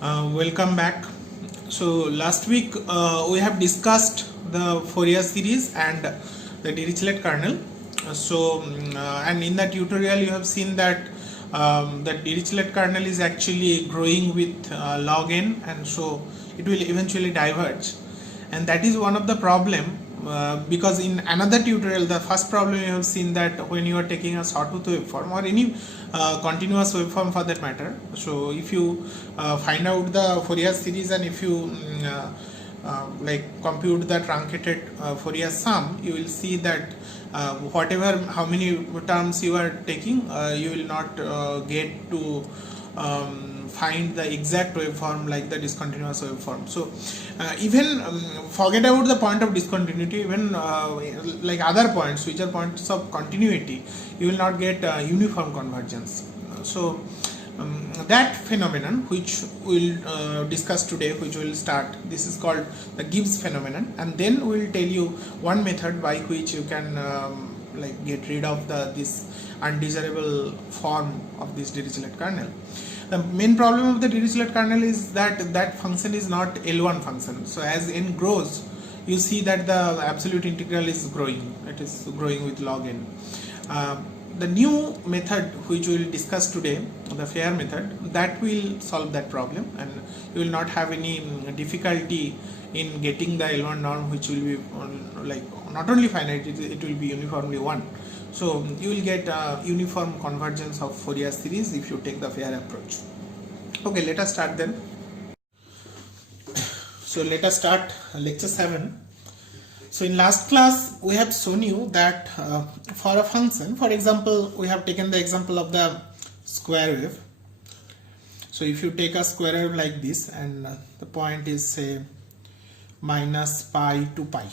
Welcome back. So last week we have discussed the Fourier series and the Dirichlet kernel. And in that tutorial you have seen that the Dirichlet kernel is actually growing with log n, and so it will eventually diverge, and that is one of the problem. Because in another tutorial, the first problem you have seen that when you are taking a sawtooth waveform or any continuous waveform for that matter, so if you find out the Fourier series and if you compute the truncated Fourier sum, you will see that how many terms you are taking, you will not get to find the exact waveform like the discontinuous waveform. So even forget about the point of discontinuity, even like other points which are points of continuity, you will not get uniform convergence. So that phenomenon which we'll discuss today, which will start, this is called the Gibbs phenomenon, and then we'll tell you one method by which you can get rid of this undesirable form of this Dirichlet kernel. The main problem of the Dirichlet kernel is that function is not L1 function. So as n grows, you see that the absolute integral is growing. It is growing with log n. The new method which we will discuss today, the Fejer method, that will solve that problem, and you will not have any difficulty in getting the L1 norm, which will be not only finite, it will be uniformly 1. So you will get uniform convergence of Fourier series if you take the Fejer approach. Okay, let us start then. So let us start lecture 7. So in last class we have shown you that for a function, for example, we have taken the example of the square wave. So if you take a square wave like this, and the point is say minus pi to pi.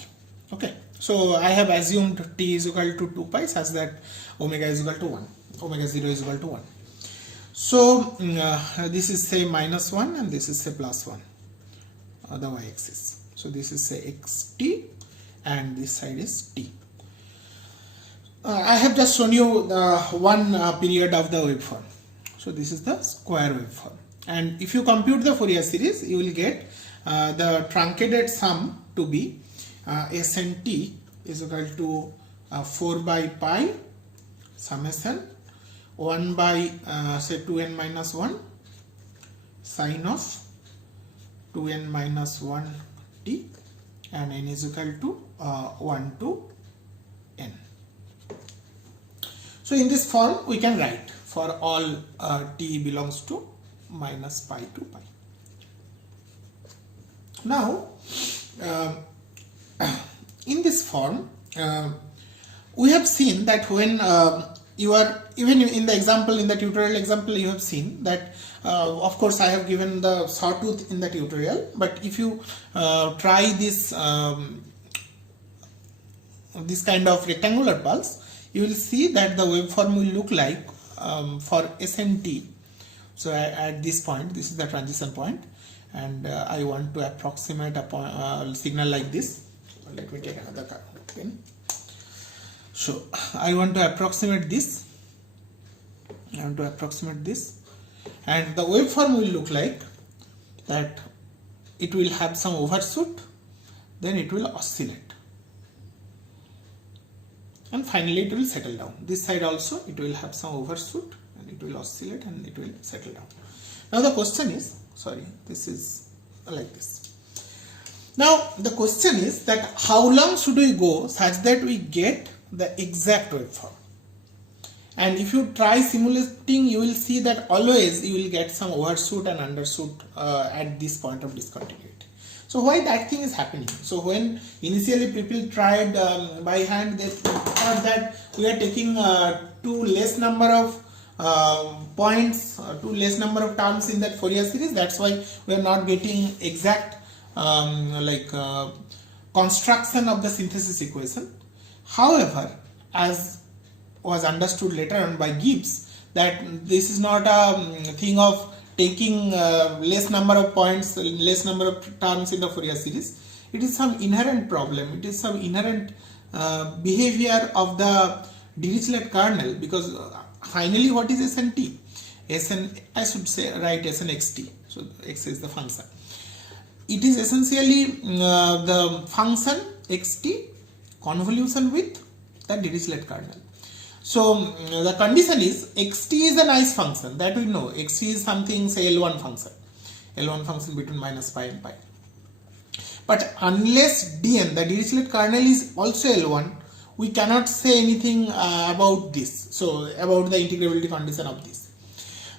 Okay, so I have assumed t is equal to 2 pi such that omega is equal to 1, omega 0 is equal to 1. So this is say minus 1 and this is say plus 1, the y-axis. So this is say xt and this side is t. I have just shown you the one period of the waveform. So this is the square waveform, and if you compute the Fourier series, you will get the truncated sum to be Sn t is equal to 4 by pi summation 1 by say 2n minus 1 sine of 2n minus 1 t, and n is equal to 1 to n. So in this form we can write for all t belongs to minus pi to pi. Now in this form we have seen that when you are, even in the example, in the tutorial example, you have seen that of course I have given the sawtooth in the tutorial, but if you try this this kind of rectangular pulse, you will see that the waveform will look like for Sn t. So at this point, this is the transition point, and I want to approximate a signal like this. Let me take another pen. So I want to approximate this. And the waveform will look like that. It will have some overshoot, then it will oscillate, and finally it will settle down. This side also it will have some overshoot, and it will oscillate, and it will settle down. Now the question is, this is like this. Now the question is that how long should we go such that we get the exact waveform? And if you try simulating, you will see that always you will get some overshoot and undershoot at this point of discontinuity. So why that thing is happening? So when initially people tried by hand, they thought that we are taking two less number of points, two less number of terms in that Fourier series. That's why we are not getting exact construction of the synthesis equation. However, as was understood later on by Gibbs, that this is not a thing of taking less number of points, less number of terms in the Fourier series. It is some inherent problem. It is some inherent behavior of the Dirichlet kernel, because finally what is Sn t? I should say write Sn xt. So x is the function. It is essentially the function xt convolution with the Dirichlet kernel. So the condition is xt is a nice function, that we know. Xt is something, say L1 function between minus pi and pi. But unless Dn, the Dirichlet kernel, is also L1, we cannot say anything about this. So about the integrability condition of this.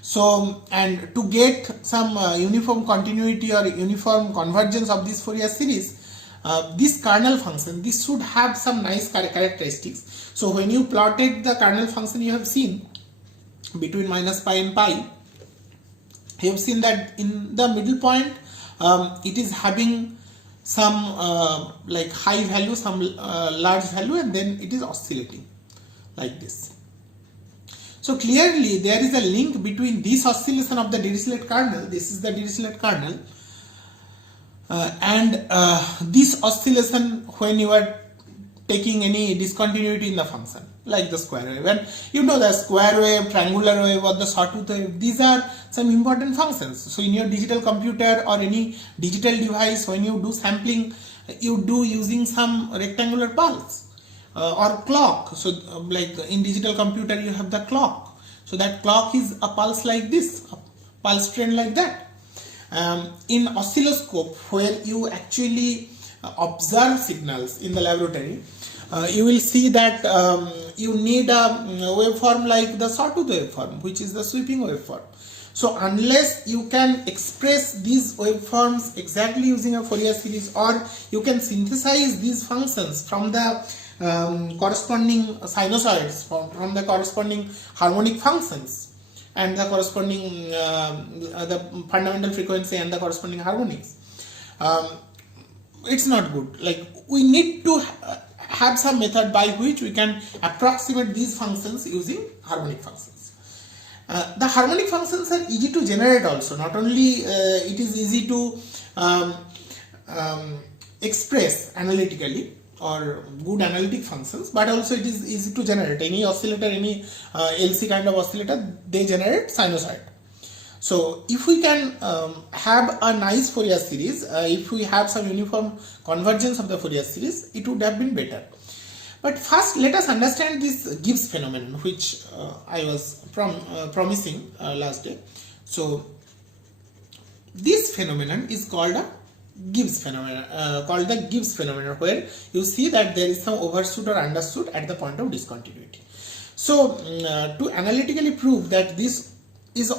So, and to get some uniform continuity or uniform convergence of this Fourier series, this kernel function, this should have some nice characteristics. So when you plotted the kernel function, you have seen between minus pi and pi, you have seen that in the middle point it is having some like high value, some large value, and then it is oscillating like this. So clearly there is a link between this oscillation of the Dirichlet kernel, this is the Dirichlet kernel, and this oscillation when you are taking any discontinuity in the function, like the square wave. And you know the square wave, triangular wave, or the sawtooth wave, these are some important functions. So in your digital computer or any digital device, when you do sampling, you do using some rectangular pulse or clock. So like in digital computer you have the clock. So that clock is a pulse like this, a pulse trend like that. In oscilloscope, where you actually observe signals in the laboratory, you will see that you need a waveform like the sawtooth waveform, which is the sweeping waveform. So unless you can express these waveforms exactly using a Fourier series, or you can synthesize these functions from the corresponding sinusoids, from the corresponding harmonic functions, and the corresponding the fundamental frequency and the corresponding harmonics, it's not good. Like, we need to have some method by which we can approximate these functions using harmonic functions. The harmonic functions are easy to generate also. Not only it is easy to express analytically, or good analytic functions, but also it is easy to generate. Any oscillator, any LC kind of oscillator, they generate sinusoid. So if we can have a nice Fourier series, if we have some uniform convergence of the Fourier series, it would have been better. But first let us understand this Gibbs phenomenon, which I was promising last day. So this phenomenon is called a Gibbs phenomenon, where you see that there is some overshoot or undershoot at the point of discontinuity. So to analytically prove that this is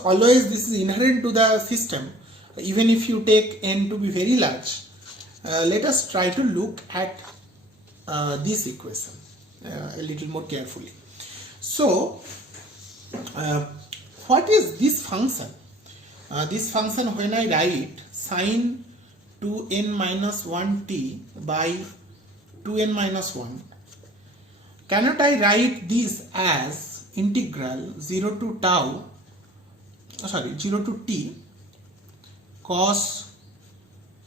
inherent to the system, even if you take n to be very large, let us try to look at this equation a little more carefully. So what is this function? This function, when I write sine 2n minus 1t by 2n minus 1, cannot I write this as integral 0 to t cos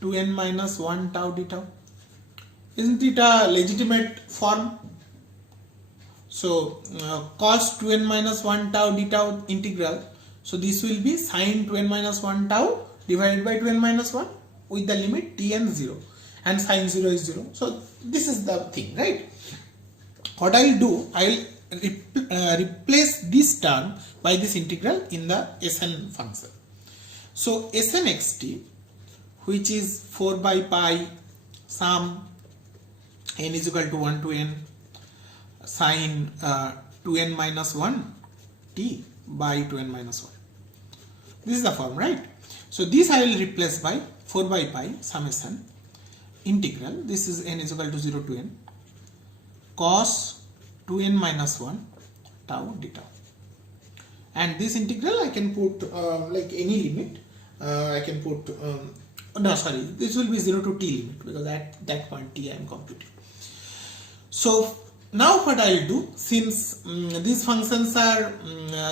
2n minus 1 tau d tau? Isn't it a legitimate form? So cos 2n minus 1 tau d tau integral, so this will be sine 2n minus 1 tau divided by 2n minus 1 with the limit tn 0, and sine 0 is 0. So this is the thing, right? What I will do, I will replace this term by this integral in the Sn function. So Sn xt, which is 4 by pi sum n is equal to 1 to n sine 2n minus 1 t by 2n minus 1. This is the form, right? So this I will replace by 4 by pi summation integral, this is n is equal to 0 to n cos 2n minus 1 tau d tau. And this integral I can put like any limit. I can put this will be 0 to t limit, because at that point t I am computing. So now what I will do, since these functions are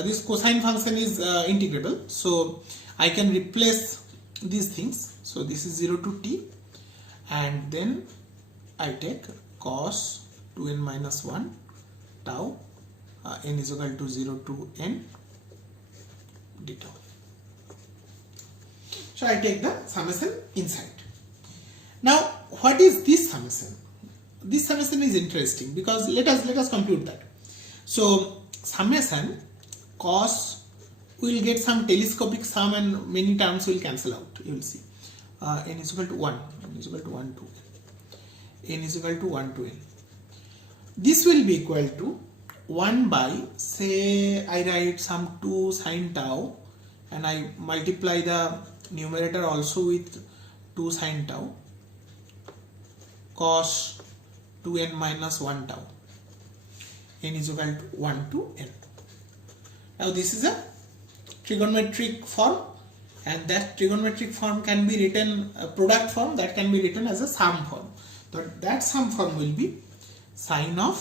this cosine function is integrable, so I can replace these things. So this is 0 to t, and then I take cos 2n minus 1 tau n is equal to 0 to n d tau. So I take the summation inside. Now what is this summation? This summation is interesting because let us compute that. So summation cos, we will get some telescopic sum and many terms will cancel out. You will see n is equal to 1, n is equal to 1 to n is equal to 1 to n. This will be equal to 1 by, say I write some 2 sin tau and I multiply the numerator also with 2 sin tau cos 2n minus 1 tau, n is equal to 1 to n. Now this is a trigonometric form, and that trigonometric form can be written, a product form that can be written as a sum form. So that sum form will be sine of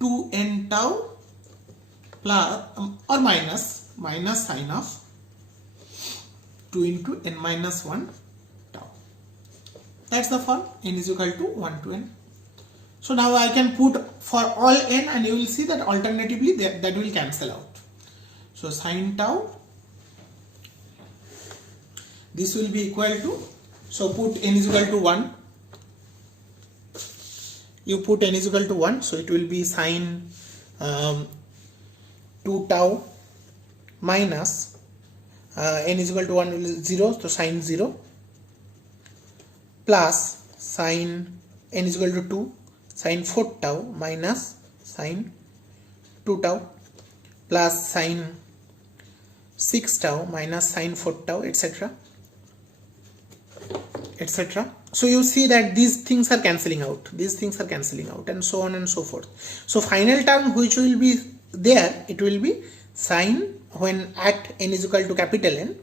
2n tau plus or minus sine of 2 into n minus 1 tau. That's the form, n is equal to 1 to n. So now I can put for all n and you will see that alternatively that will cancel out. So sine tau, this will be equal to, so put n is equal to 1, you put n is equal to 1, so it will be sine 2 tau minus n is equal to 1 is 0, so sine 0 plus sine n is equal to 2 sine 4 tau minus sine 2 tau plus sine 6 tau minus sine 4 tau, etc. etc. So you see that these things are cancelling out, and so on and so forth. So final term which will be there, it will be sine, when at n is equal to capital N,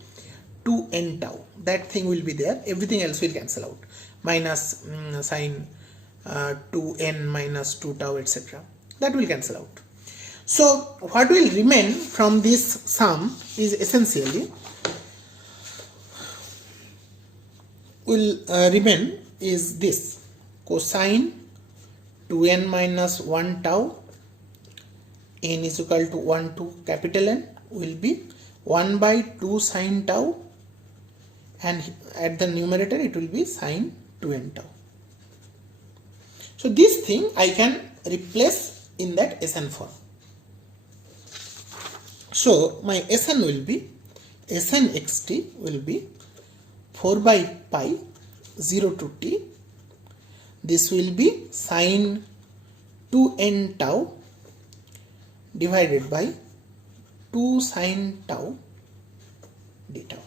2n tau, that thing will be there, everything else will cancel out, minus sine 2n minus 2 tau, etc. that will cancel out. So what will remain from this sum is essentially will remain is this cosine 2n minus 1 tau n is equal to 1 to capital N will be 1 by 2 sine tau, and at the numerator it will be sine 2n tau. So this thing I can replace in that Sn form. So my Sn will be, Sn xt will be 4 by pi 0 to t, this will be sine 2n tau divided by 2 sine tau d tau,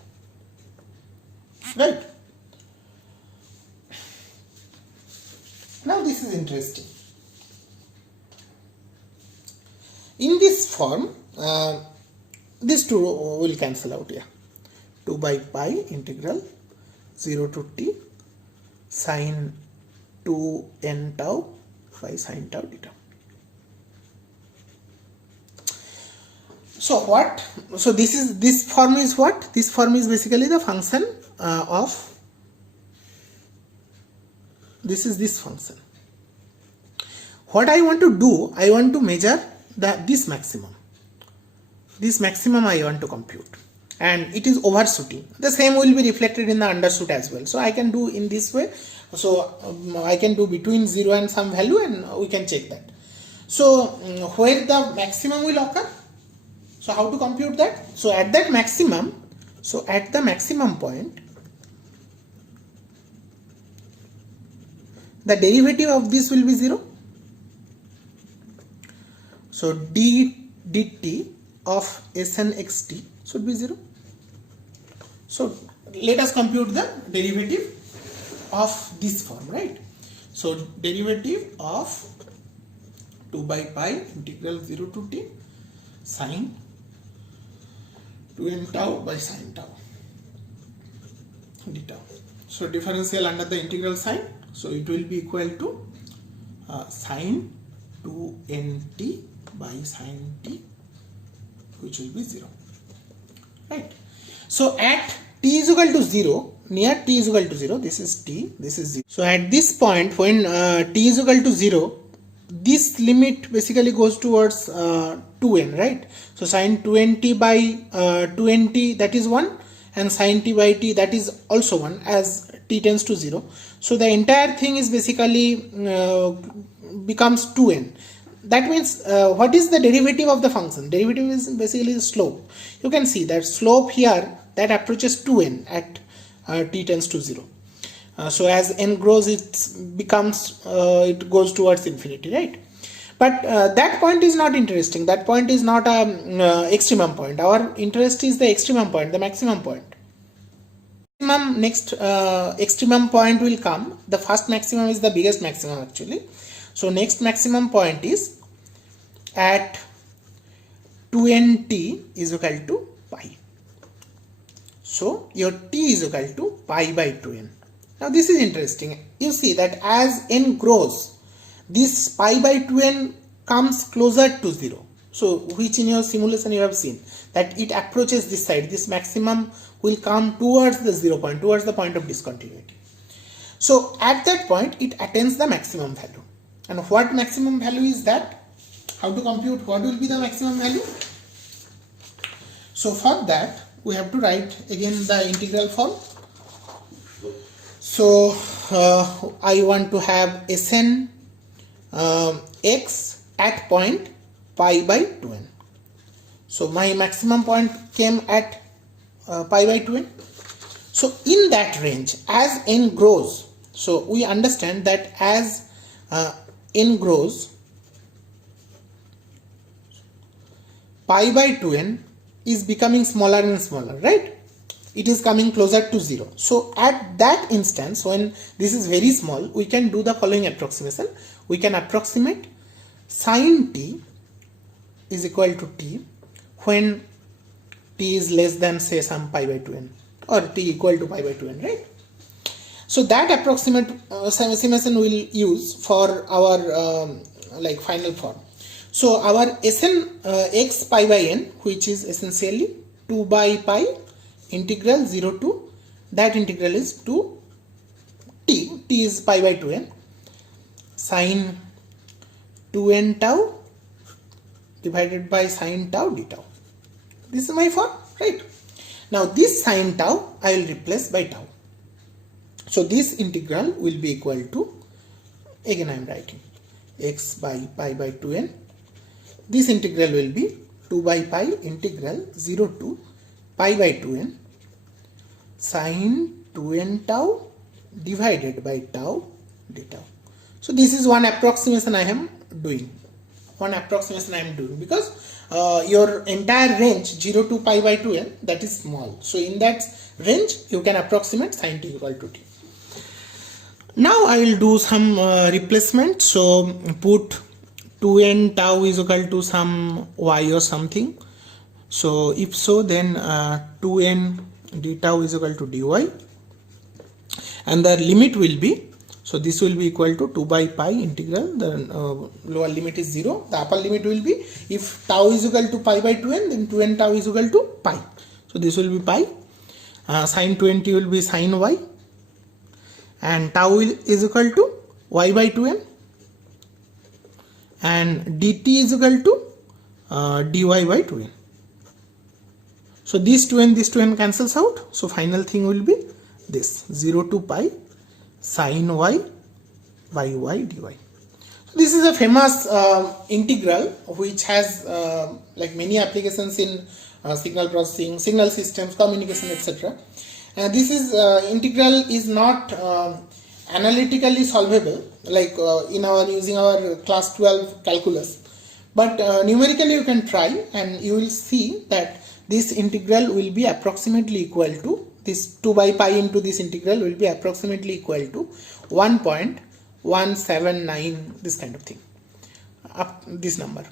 right? Now this is interesting. In this form, these two will cancel out here. 2 by pi integral 0 to t sine 2n tau by sine tau d tau. So what? So this form is what? This form is basically the function of, this is this function. What I want to do, I want to measure this maximum. This maximum I want to compute, and it is overshooting. The same will be reflected in the undershoot as well. So I can do in this way. So I can do between 0 and some value, and we can check that. So where the maximum will occur? So how to compute that? So at that maximum, so at the maximum point, the derivative of this will be 0. So dt of Sn xt should be 0. So let us compute the derivative of this form, right? So derivative of 2 by pi integral 0 to t sine 2n tau by sine tau d tau. So differential under the integral sign, so it will be equal to sine 2nt by sine t, which will be 0, right? So at t is equal to 0, near t is equal to 0, this is t, this is 0. So at this point when t is equal to 0, this limit basically goes towards 2n, right? So sine 2nt by 2nt, that is 1, and sin t by t, that is also 1 as t tends to 0. So the entire thing is basically becomes 2n. That means what is the derivative of the function? Derivative is basically the slope. You can see that slope here that approaches 2n at t tends to 0. So as n grows, it goes towards infinity, right? But that point is not interesting. That point is not a extremum point. Our interest is the extremum point, the maximum point. Next extremum point will come. The first maximum is the biggest maximum actually. So next maximum point is at 2nt is equal to pi. So your t is equal to pi by 2n. Now this is interesting. You see that as n grows, this pi by 2n comes closer to 0. So which in your simulation you have seen that it approaches this side. This maximum will come towards the 0 point, towards the point of discontinuity. So at that point it attains the maximum value. And what maximum value is that? How to compute what will be the maximum value? So for that we have to write again the integral form. So I want to have Sn x at point pi by 2n. So my maximum point came at pi by 2n. So in that range, as n grows, so we understand that as n grows, pi by 2n is becoming smaller and smaller, right? It is coming closer to 0. So at that instance, when this is very small, we can do the following approximation. We can approximate sin t is equal to t when t is less than, say, some pi by 2n, or t equal to pi by 2n, right? So that approximate estimation we will use for our like final form. So our Sn x pi by n, which is essentially 2 by pi integral 0 to, that integral is to t is pi by 2n, sin 2n tau divided by sin tau d tau. This is my form, right? Now this sin tau I will replace by tau. So this integral will be equal to, again I am writing x by pi by 2n. This integral will be 2 by pi integral 0 to pi by 2n sin 2n tau divided by tau d tau. So this is one approximation I am doing. Because your entire range 0 to pi by 2n, that is small. So in that range you can approximate sin t equal to t. Now I will do some replacement. So put 2n tau is equal to some y or something. So if so, then 2n d tau is equal to dy, and the limit will be, so this will be equal to 2 by pi integral, the lower limit is 0, the upper limit will be, if tau is equal to pi by 2n, then 2n tau is equal to pi. So this will be pi, sin 20 will be sin y, and tau is equal to y by 2n, and dt is equal to dy by 2n. So this 2n cancels out. So final thing will be this 0 to pi sin y by y dy. So this is a famous integral which has like many applications in signal processing, signal systems, communication, etc. This is integral is not analytically solvable like in our using our class 12 calculus, but numerically you can try and you will see that this integral will be approximately equal to, this 2 by pi into this integral will be approximately equal to 1.179, this kind of thing, up this number.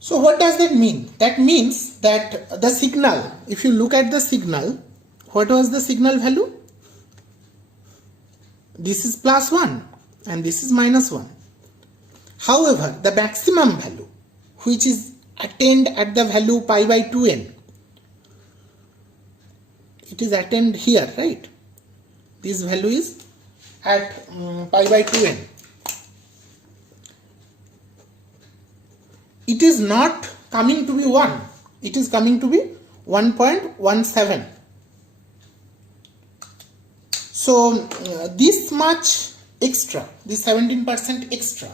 So what does that mean? That means that the signal, if you look at the signal, what was the signal value? This is plus 1 and this is minus 1. However, the maximum value which is attained at the value pi by 2n, it is attained here, right? This value is at pi by 2n. It is not coming to be 1, it is coming to be 1.17. So this much extra, this 17% extra,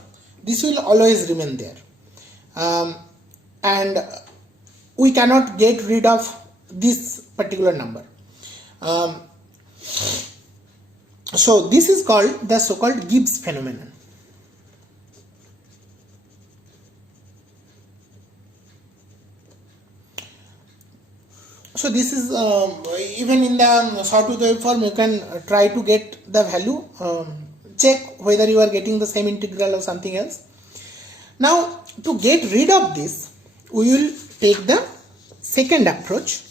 this will always remain there, and we cannot get rid of this particular number. So this is called the so-called Gibbs phenomenon. So this is even in the sawtooth waveform you can try to get the value, check whether you are getting the same integral or something else. Now to get rid of this, we will take the second approach,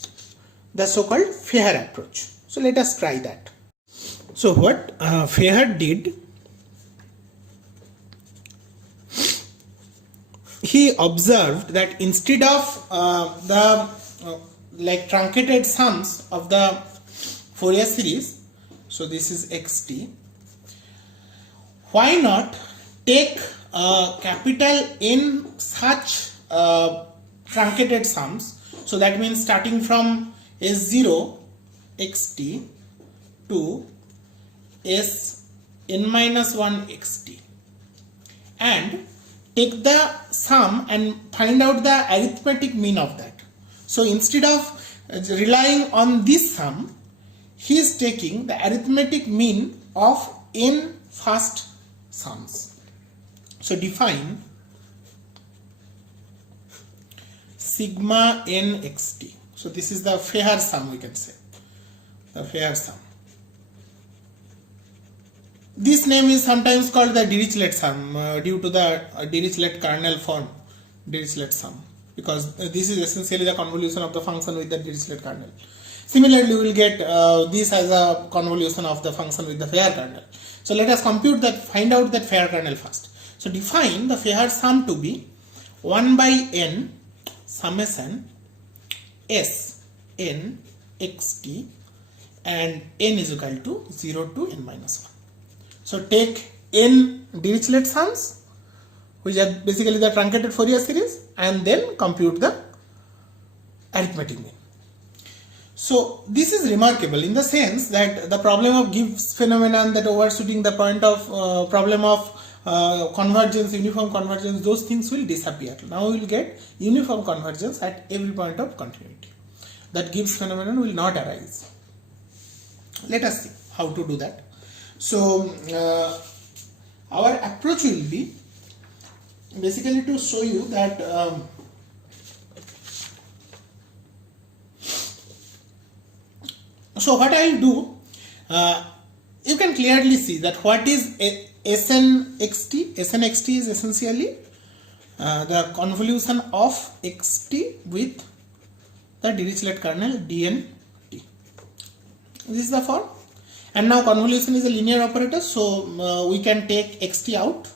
the so-called Fejer approach. So let us try that. So what Fejer did, he observed that instead of the like truncated sums of the Fourier series, so this is xt, why not take capital in such truncated sums? So that means starting from S0 xt to Sn minus 1 xt, and take the sum and find out the arithmetic mean of that. So instead of relying on this sum, he is taking the arithmetic mean of n first sums. So define sigma n xt. So this is the Fejer sum, we can say, the Fejer sum. This name is sometimes called the Dirichlet sum due to the Dirichlet kernel form, Dirichlet sum, because this is essentially the convolution of the function with the Dirichlet kernel. Similarly, we will get this as a convolution of the function with the Fejer kernel. So let us compute that, find out that Fejer kernel first. So define the Fejer sum to be 1 by n summation s n xt, and n is equal to 0 to n minus 1. So take n Dirichlet sums, which are basically the truncated Fourier series, and then compute the arithmetic mean. So this is remarkable in the sense that the problem of Gibbs phenomenon, that overshooting the point of problem of convergence, uniform convergence, those things will disappear. Now we will get uniform convergence at every point of continuity. That Gibbs phenomenon will not arise. Let us see how to do that. So our approach will be basically to show you that so what I will do, you can clearly see that what is Sn xt. Sn xt is essentially the convolution of xt with the Dirichlet kernel dnt. This is the form. And now convolution is a linear operator, so we can take xt out.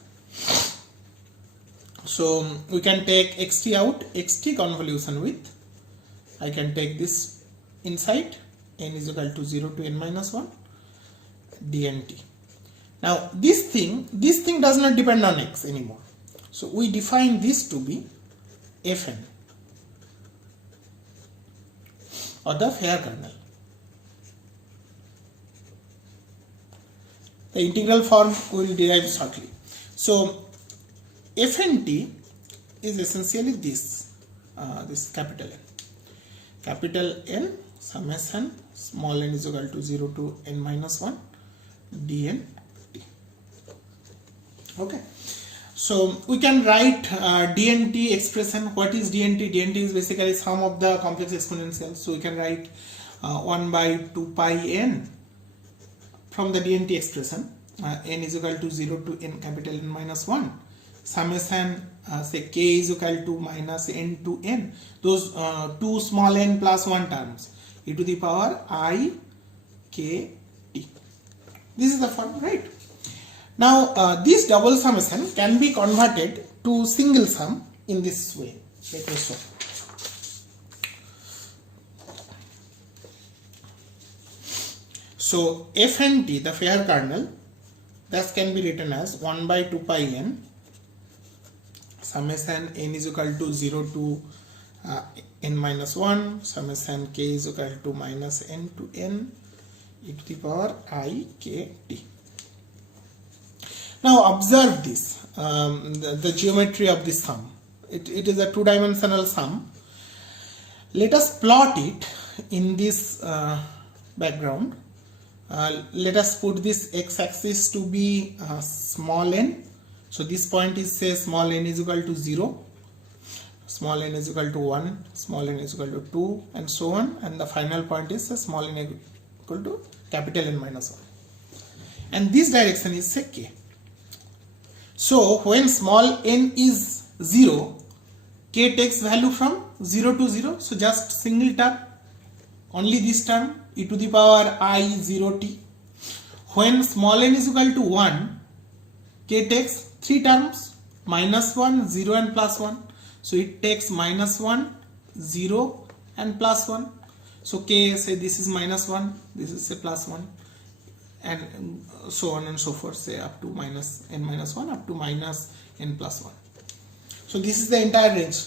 So we can take xt out, xt convolution with, I can take this inside, n is equal to 0 to n minus 1 dnt. Now this thing does not depend on x anymore. So we define this to be Fn, or the Fejer kernel. The integral form we will derive shortly. So Fnt is essentially this, this capital N. Capital N summation small n is equal to 0 to n minus 1 dnt. Okay. So we can write dnt expression. What is dnt? Dnt is basically sum of the complex exponentials. So we can write 1 by 2 pi n from the dnt expression, n is equal to 0 to n capital N minus 1 summation say k is equal to minus n to n, those 2 small n plus 1 terms, e to the power I k t. This is the form, right? Now this double summation can be converted to single sum in this way. Let me show. So Fnt, the Fejer kernel, that can be written as 1 by 2 pi n summation n is equal to 0 to n minus 1 summation k is equal to minus n to n e to the power I k t. Now observe this, the geometry of this sum. It is a two-dimensional sum. Let us plot it in this background. Let us put this x-axis to be small n. So this point is, say, small n is equal to 0, small n is equal to 1, small n is equal to 2, and so on, and the final point is small n equal to capital N minus 1, and this direction is, say, k. So when small n is 0, k takes value from 0 to 0, so just single term, only this term, e to the power I 0t. When small n is equal to 1, k takes 3 terms, minus 1, 0 and plus 1. So it takes minus 1, 0 and plus 1. So k, say this is minus 1, this is, say, plus 1, and so on and so forth, say up to minus n minus 1 up to minus n plus 1. So this is the entire range.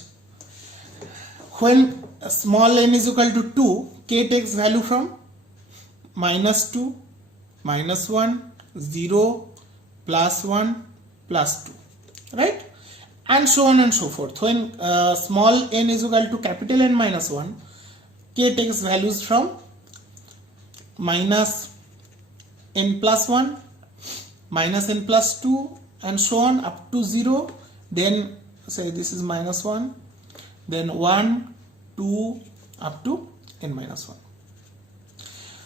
When small n is equal to 2, k takes value from minus 2, minus 1, 0, plus 1, plus 2, right? And so on and so forth. When small n is equal to capital N minus 1, k takes values from minus n plus 1, minus n plus 2, and so on up to 0. Then say this is minus 1, then 1, 2, up to n minus 1.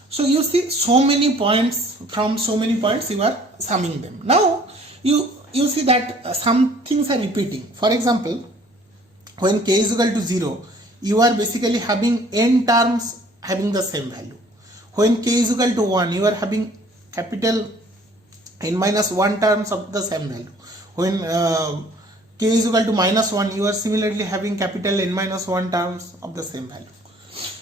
So you see so many points, from so many points you are summing them. Now you see that some things are repeating. For example, when k is equal to 0, you are basically having n terms having the same value. When k is equal to 1, you are having capital n minus 1 terms of the same value. When k is equal to minus 1, you are similarly having capital N minus 1 terms of the same value.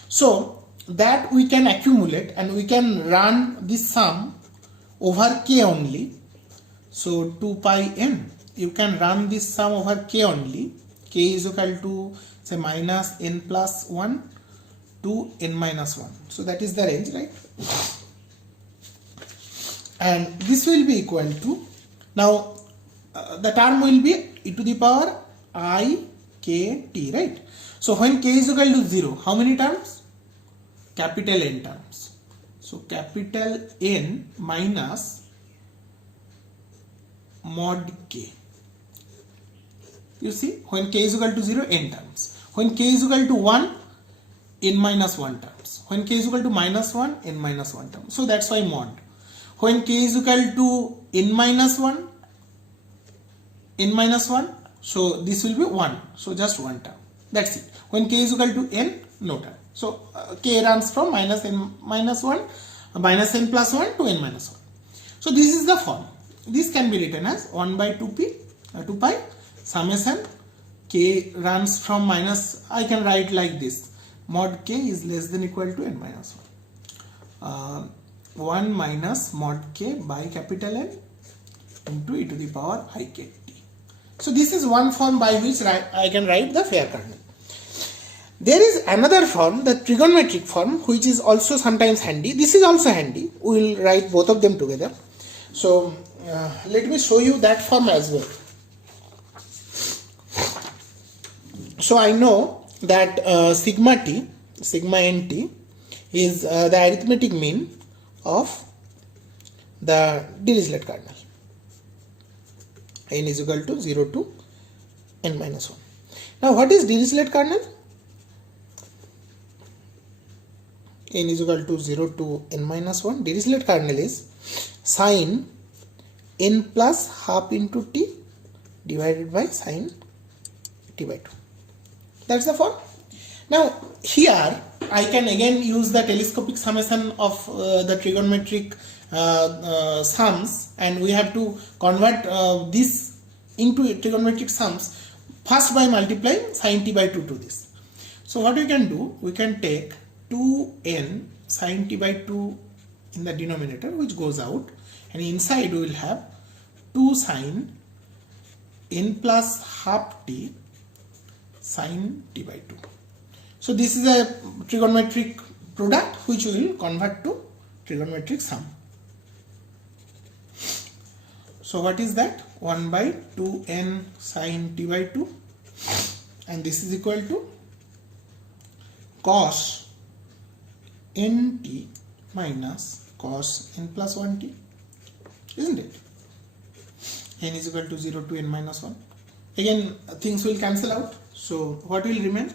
So that we can accumulate and we can run this sum over k only. So 2 pi n, you can run this sum over k only. K is equal to, say, minus n plus 1 to n minus 1. So that is the range, right? And this will be equal to, now the term will be e to the power I k t, right? So when k is equal to 0, how many terms? Capital N terms. So capital N minus mod k. You see, when k is equal to 0, n terms. When k is equal to 1, n minus 1 terms. When k is equal to minus 1, n minus 1 terms. So that's why mod. When k is equal to n minus 1, n minus 1, so this will be 1. So just 1 term. That's it. When k is equal to n, no term. So k runs from minus n minus 1, minus n plus 1 to n minus 1. So this is the form. This can be written as 1 by 2 pi summation k runs from minus, I can write like this, mod k is less than equal to n minus 1. 1 minus mod k by capital N into e to the power I k t. So this is one form by which I can write the Fejer kernel. There is another form, the trigonometric form, which is also sometimes handy. This is also handy. We will write both of them together. So let me show you that form as well. So I know that sigma nt is the arithmetic mean of the Dirichlet kernel. N is equal to 0 to n minus 1. Now what is Dirichlet kernel? N is equal to 0 to n minus 1. Dirichlet kernel is sine n plus half into t divided by sine t by 2. That's the form. Now here I can again use the telescopic summation of the trigonometric sums, and we have to convert this into trigonometric sums first by multiplying sine t by 2 to this. So what we can do, we can take 2n sine t by 2 in the denominator, which goes out, and inside we will have 2 sine n plus half t sine t by 2. So this is a trigonometric product which we will convert to trigonometric sum. So what is that? 1 by 2n sin t by 2, and this is equal to cos nt minus cos n plus 1t, isn't it? N is equal to 0 to n minus 1. Again things will cancel out, so what will remain?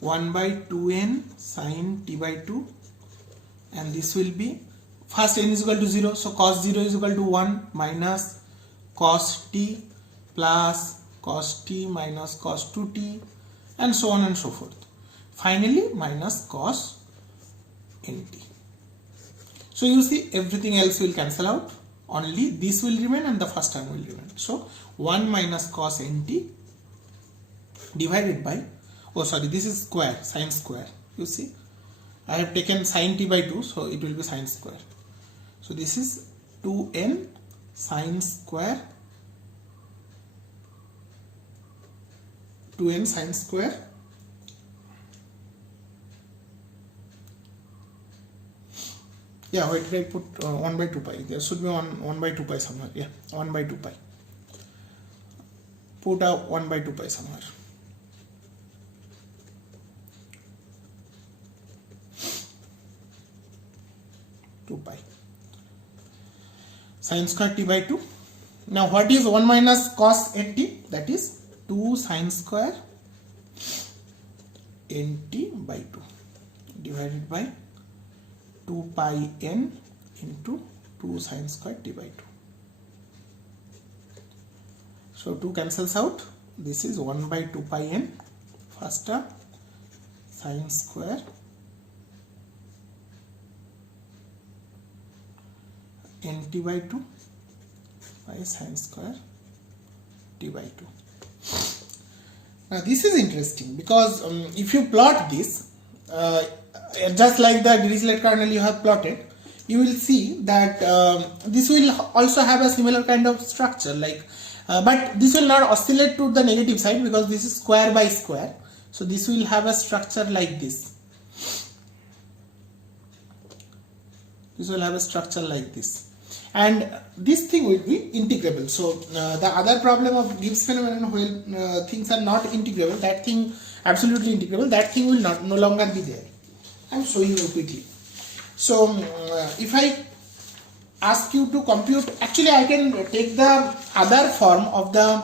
1 by 2n sin t by 2, and this will be, first n is equal to 0, so cos 0 is equal to 1 minus cos t plus cos t minus cos 2t, and so on and so forth. Finally minus cos nt. So you see everything else will cancel out, only this will remain and the first term will remain. So 1 minus cos nt divided by, oh sorry, this is square, sine square. You see, I have taken sin t by 2, so it will be sine square. So this is 2n sine square, 2n sine square yeah, wait, did I put 1 by 2 pi? There should be 1 by 2 pi somewhere. Yeah, 1 by 2 pi. Put a 1 by 2 pi somewhere. Pi sin square t by 2. Now what is 1 minus cos nt? That is 2 sin square nt by 2 divided by 2 pi n into 2 sin square t by 2. So 2 cancels out. This is 1 by 2 pi n, first term, sin square nt by 2 by sin square t by 2. Now this is interesting because if you plot this just like the Fejer kernel you have plotted, you will see that this will also have a similar kind of structure, like but this will not oscillate to the negative side because this is square by square. So this will have a structure like this. This will have a structure like this, and this thing will be integrable. So the other problem of Gibbs phenomenon where things are not integrable, that thing absolutely integrable, that thing will no longer be there. I am showing you quickly. So if I ask you to compute, actually I can take the other form of the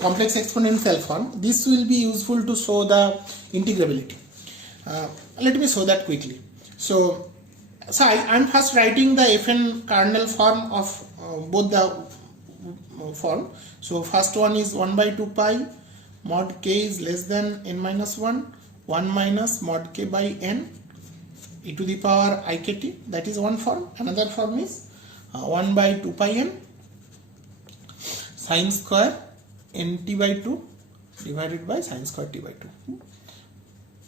complex exponential form. This will be useful to show the integrability. Let me show that quickly. So I am first writing the Fejer kernel form of both the form. So first one is 1 by 2 pi mod k is less than n minus 1, 1 minus mod k by n e to the power I k t. That is one form. Another form is 1 by 2 pi n sin square n t by 2 divided by sin square t by 2.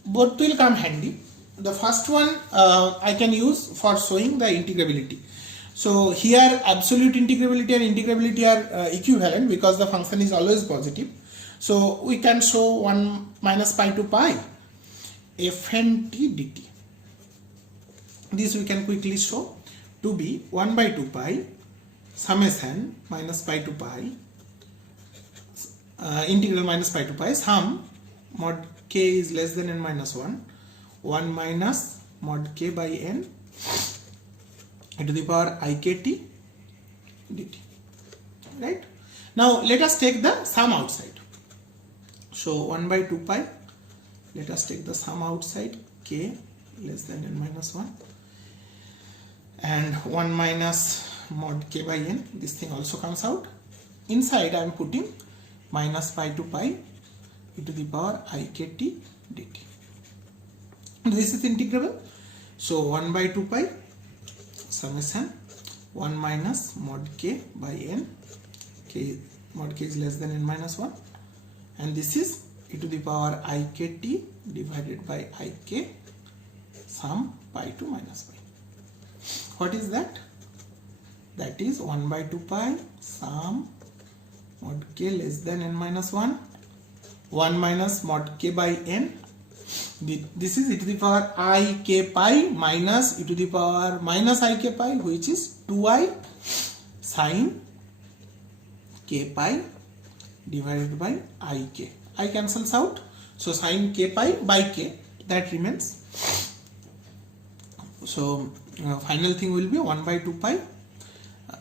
Both will come handy. The first one I can use for showing the integrability. So here absolute integrability and integrability are equivalent because the function is always positive. So we can show 1 minus pi to pi fn t dt. This we can quickly show to be 1 by 2 pi summation minus pi to pi integral minus pi to pi sum mod k is less than n minus 1, 1 minus mod k by n e to the power I k t dt. Right? Now let us take the sum outside. So 1 by 2 pi, let us take the sum outside, k less than n minus 1, and 1 minus mod k by n, this thing also comes out. Inside I am putting minus pi to pi e to the power I k t dt. This is integrable. So 1 by 2 pi summation 1 minus mod k by n, k mod k is less than n minus 1, and this is e to the power I k t divided by I k sum pi to minus pi. What is that? That is 1 by 2 pi sum mod k less than n minus 1 1 minus mod k by n. This is e to the power I k pi minus e to the power minus I k pi, which is 2i sin k pi divided by I k. I cancels out, so sin k pi by k, that remains. So final thing will be 1 by 2 pi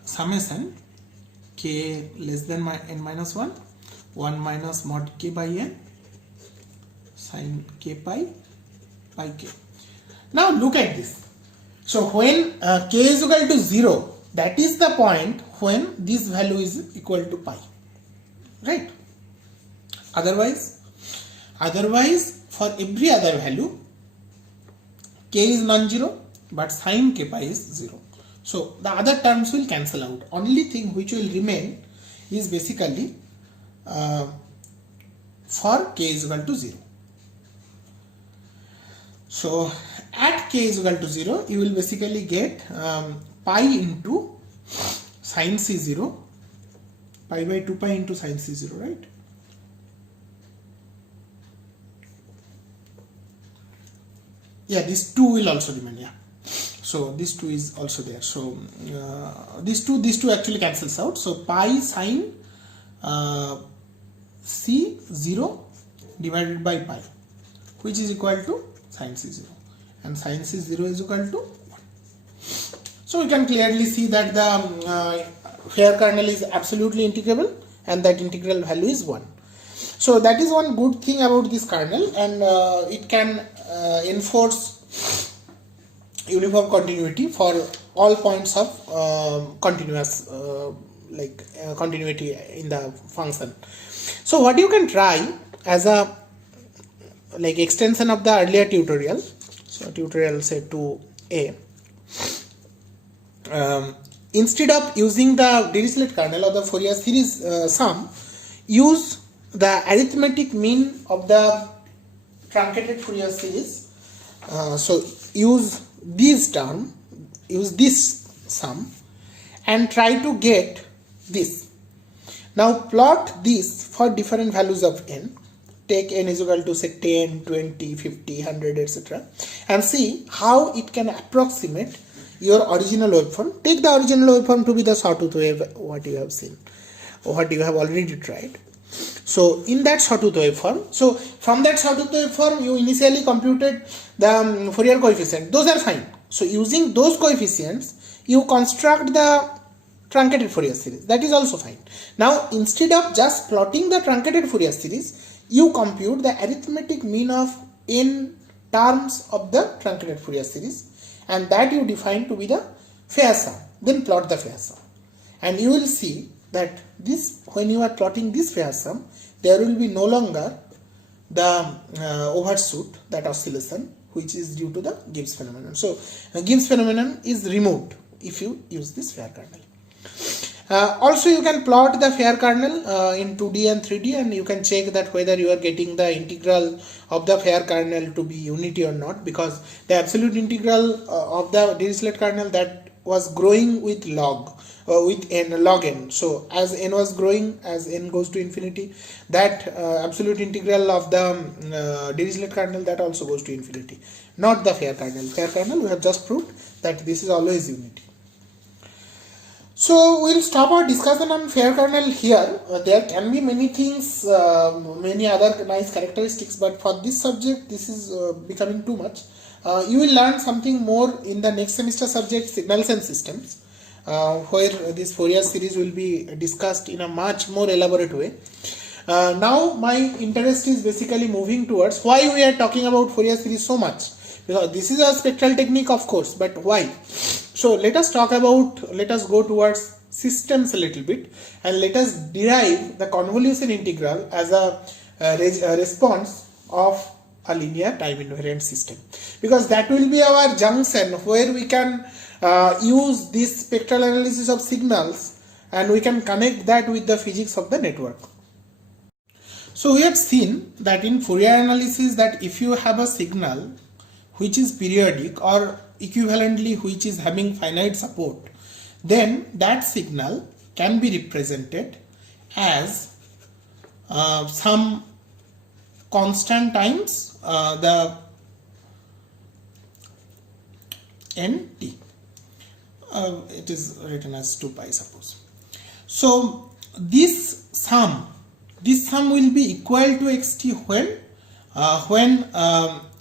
summation k less than n minus 1 minus mod k by n sin k pi by k. Now look at this. So when k is equal to 0, that is the point when this value is equal to pi, right? Otherwise for every other value k is non-zero, but sin k pi is 0. So the other terms will cancel out. Only thing which will remain is basically for k is equal to 0. So at k is equal to 0, you will basically get pi into sin c0, pi by 2 pi into sin c0, right? Yeah, this 2 will also remain, yeah. So this 2 is also there. So these two actually cancels out. So pi sin c0 divided by pi, which is equal to sin c0, and sin c0 is equal to 1. So we can clearly see that the Fejer kernel is absolutely integrable, and that integral value is 1. So that is one good thing about this kernel, and it can enforce uniform continuity for all points of continuous continuity in the function. So what you can try as a extension of the earlier tutorial, so tutorial say 2a, instead of using the Dirichlet kernel or the Fourier series sum, use the arithmetic mean of the truncated Fourier series. So use this term, use this sum, and try to get this. Now plot this for different values of n. Take n is equal to say 10, 20, 50, 100, etc. and see how it can approximate your original waveform. Take the original waveform to be the sawtooth wave, what you have seen, what you have already tried. So in that sawtooth waveform, so from that sawtooth waveform you initially computed the Fourier coefficient. Those are fine. So using those coefficients you construct the truncated Fourier series. That is also fine. Now instead of just plotting the truncated Fourier series, you compute the arithmetic mean of n terms of the truncated Fourier series, and that you define to be the Fejer sum. Then plot the Fejer sum, and you will see that this, when you are plotting this Fejer sum, there will be no longer the overshoot, that oscillation, which is due to the Gibbs phenomenon. So Gibbs phenomenon is removed if you use this Fejer kernel. Also you can plot the Fejer kernel in 2D and 3D, and you can check that whether you are getting the integral of the Fejer kernel to be unity or not, because the absolute integral of the Dirichlet kernel, that was growing with log n. So as n was growing, as n goes to infinity, that absolute integral of the Dirichlet kernel, that also goes to infinity, not the Fejer kernel. Fejer kernel, we have just proved that this is always unity. So we'll stop our discussion on Fejer kernel here. There can be many things, many other nice characteristics, but for this subject this is becoming too much. You will learn something more in the next semester subject, signals and systems, where this Fourier series will be discussed in a much more elaborate way. Now my interest is basically moving towards why we are talking about Fourier series so much, because this is a spectral technique, of course, but why? So let us go towards systems a little bit, and let us derive the convolution integral as a response of a linear time invariant system, because that will be our junction where we can use this spectral analysis of signals, and we can connect that with the physics of the network. So we have seen that in Fourier analysis, that if you have a signal which is periodic, or equivalently which is having finite support, then that signal can be represented as some constant times the nt. It is written as 2 pi suppose. So this sum will be equal to xt when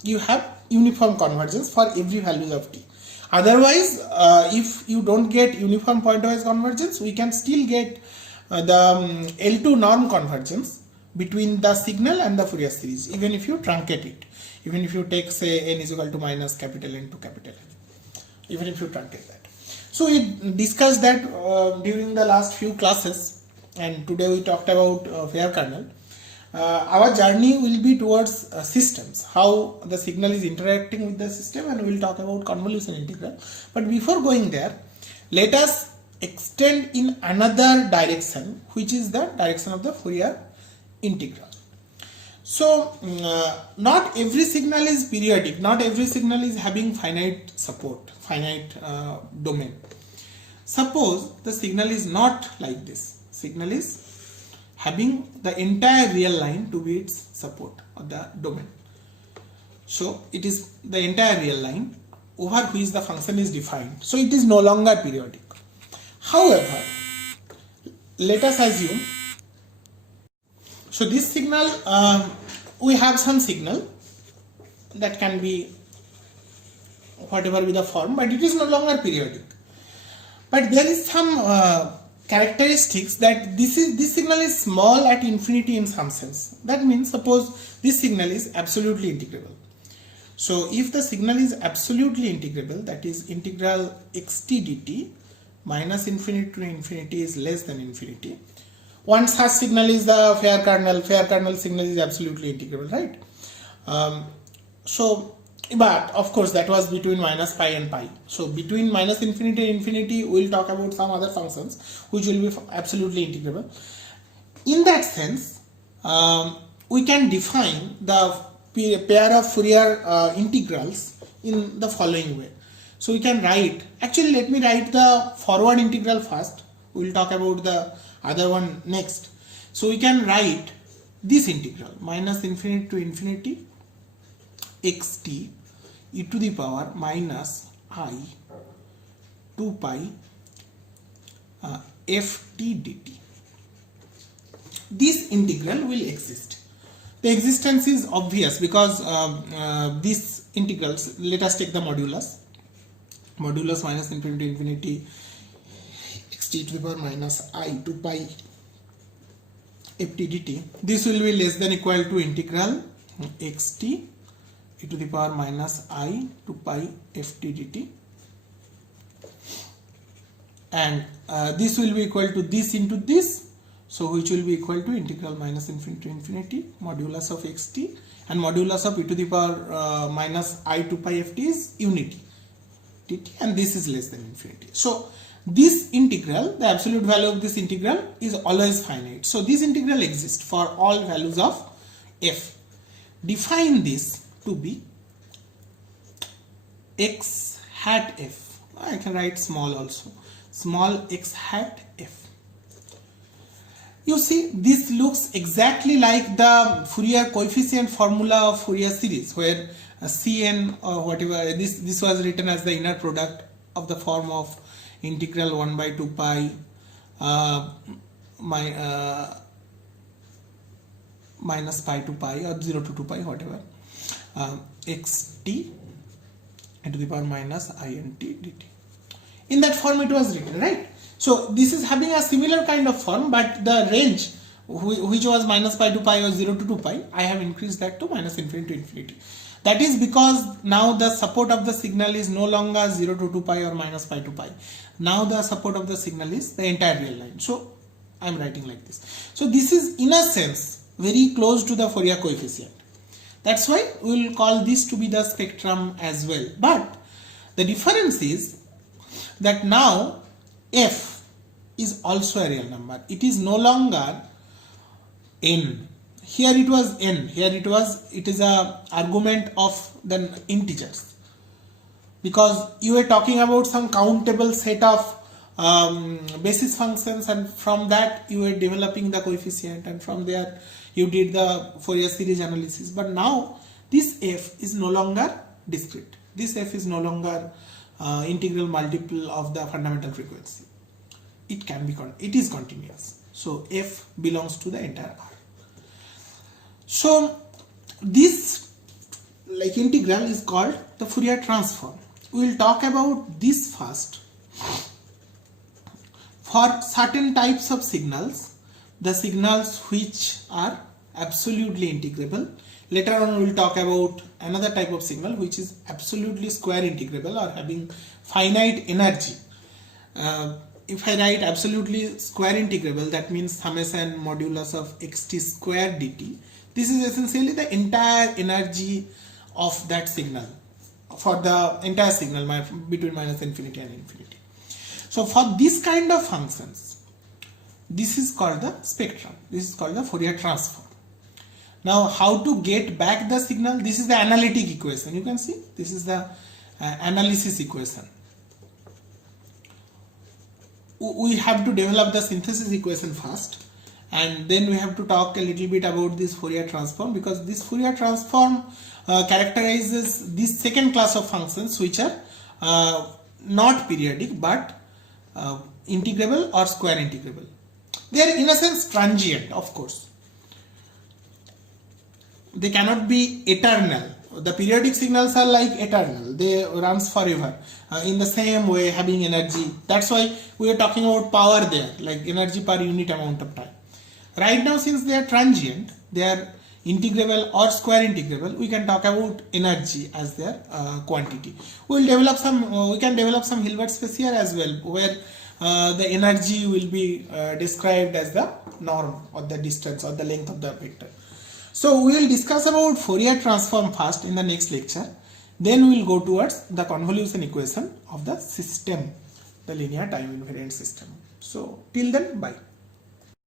you have uniform convergence for every value of t. Otherwise, if you don't get uniform pointwise convergence, we can still get the L2 norm convergence between the signal and the Fourier series, even if you truncate it, even if you take say n is equal to minus capital N to capital N, even if you truncate that. So we discussed that during the last few classes, and today we talked about Fejer kernel. Our journey will be towards systems, how the signal is interacting with the system, and we will talk about convolution integral. But before going there, let us extend in another direction, which is the direction of the Fourier integral. So not every signal is periodic, not every signal is having finite support, finite domain. Suppose the signal is not like this, signal is having the entire real line to be its support of the domain. So it is the entire real line over which the function is defined. So it is no longer periodic. However, let us assume, so this signal, we have some signal that can be whatever be the form, but it is no longer periodic. But there is some characteristics that this signal is small at infinity in some sense. That means suppose this signal is absolutely integrable. So if the signal is absolutely integrable, that is integral xt dt minus infinity to infinity is less than infinity. One such signal is the Fejer kernel. Fejer kernel signal is absolutely integrable, right? But of course that was between minus pi and pi. So between minus infinity and infinity, we will talk about some other functions which will be absolutely integrable. In that sense, we can define the pair of Fourier integrals in the following way. So we can write, actually let me write the forward integral first. We will talk about the other one next. So we can write this integral minus infinity to infinity xt e to the power minus I 2 pi ft dt. This integral will exist. The existence is obvious because these integrals, let us take the modulus minus infinity to infinity xt to the power minus I 2 pi ft dt. This will be less than equal to integral xt e to the power minus I 2 pi ft dt, and this will be equal to this into this, so which will be equal to integral minus infinity to infinity modulus of xt, and modulus of e to the power minus I 2 pi ft is unity dt, and this is less than infinity. So this integral, the absolute value of this integral is always finite. So this integral exists for all values of f. Define this to be x hat f. I can write small also, small x hat f. You see, this looks exactly like the Fourier coefficient formula of Fourier series, where Cn or whatever, this was written as the inner product of the form of integral 1 by 2 pi minus pi to pi or 0 to 2 pi, whatever, xt e to the power minus int dt. In that form it was written, right? So this is having a similar kind of form, but the range which was minus pi to pi or 0 to 2 pi, I have increased that to minus infinity to infinity. That is because now the support of the signal is no longer 0 to 2 pi or minus pi to pi. Now the support of the signal is the entire real line. So I am writing like this. So this is in a sense very close to the Fourier coefficient. That's why we will call this to be the spectrum as well. But the difference is that now f is also a real number. It is no longer n. Here it was n. Here it is a argument of the integers. Because you were talking about some countable set of basis functions, and from that you were developing the coefficient, and from there you did the Fourier series analysis, but now this f is no longer discrete. This f is no longer integral multiple of the fundamental frequency. It is continuous. So f belongs to the entire R. So this integral is called the Fourier transform. We will talk about this first. For certain types of signals, the signals which are absolutely integrable. Later on we will talk about another type of signal which is absolutely square integrable or having finite energy. If I write absolutely square integrable, that means summation modulus of xt square dt. This is essentially the entire energy of that signal for the entire signal between minus infinity and infinity. So for this kind of functions, this is called the spectrum. This is called the Fourier transform. Now how to get back the signal? This is the analytic equation. You can see this is the analysis equation. We have to develop the synthesis equation first, and then we have to talk a little bit about this Fourier transform, because this Fourier transform characterizes this second class of functions which are not periodic but integrable or square integrable. They are in a sense transient, of course. They cannot be eternal. The periodic signals are like eternal. They runs forever. In the same way, having energy. That's why we are talking about power there, like energy per unit amount of time. Right now, since they are transient, they are integrable or square integrable, we can talk about energy as their quantity. We can develop some Hilbert space here as well, where the energy will be described as the norm or the distance or the length of the vector. So we will discuss about Fourier transform first in the next lecture. Then we will go towards the convolution equation of the system, the linear time invariant system. So till then, bye.